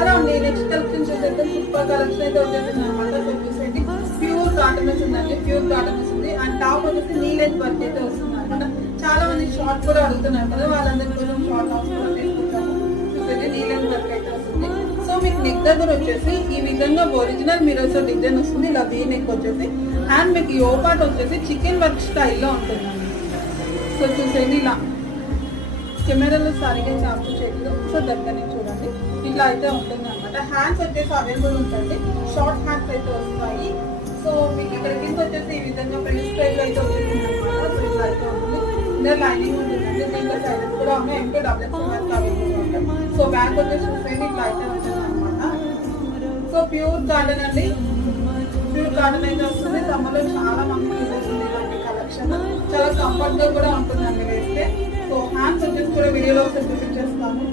Hello అండి, next collection చూసేస్తే super collection అయితే వచ్చేసింది అనమాట. సో చూసేది ప్యూర్ కాటన్ ఉందండి, ప్యూర్ కాటన్ వస్తుంది. అండ్ టాప్ వచ్చేసి నీ లెంత్ వర్క్ అయితే వస్తుంది అనమాట. చాలా మంది షార్ట్ కూడా అడుగుతున్నారు కదా, వాళ్ళందరికీ కొంచెం షార్ట్ టాప్స్ కూడా తీసుకుంటాము. చూసేది నీ లెంత్ వర్క్ అయితే వస్తుంది. సో మీకు నెక్ దగ్గర వచ్చేసి ఈ విధంగా ఒరిజినల్ మిరర్స్ డిజైన్ వస్తుంది. ఇలా వీ నెక్ వచ్చేసి అండ్ మీకు యో పార్ట్ వచ్చేసి చికెన్ వర్క్ స్టైల్లో ఉంటుంది. సో చూసేది ఇలా కెమెరాలో సరిగా క్యాప్చర్ చేయలేదు, సో దగ్గర నుంచి చూడండి. ఇట్లా అయితే ఉంటుంది అనమాట. హ్యాండ్స్ వచ్చేసి అవైలబుల్ ఉంటుంది, షార్ట్ హ్యాండ్స్ అయితే వస్తాయి. సో మీకు ఇక్కడ కింద వచ్చేసి ఈ విధంగా ప్రింట్ స్టైల్ అయితే వచ్చేసింది అనమాట. సో ఇట్లా అయితే ఉంటుంది. ఇందులో లైనింగ్ ఉంటుందండి, దీంట్లో సైజెస్ కూడా ఉన్నాయి. ఎంటూ డబుల్ అవైలబుల్ ఉంటాయి. సో బ్యాక్ వచ్చేసి చూసేది ఇట్లా అయితే ఉంటుంది అనమాట. సో ప్యూర్ కాటన్ అండి, ప్యూర్ కాటన్ అయితే వస్తుంది. సమ్మర్లో చాలా మంది యూజ్ అవుతుంది ఇలాంటి కలెక్షన్. చాలా కంఫర్ట్ గా కూడా ఉంటుందండి వేస్తే. సో హ్యాండ్స్ వచ్చేసి కూడా వీడియోలో ఒకసారి చూపించేస్తాను.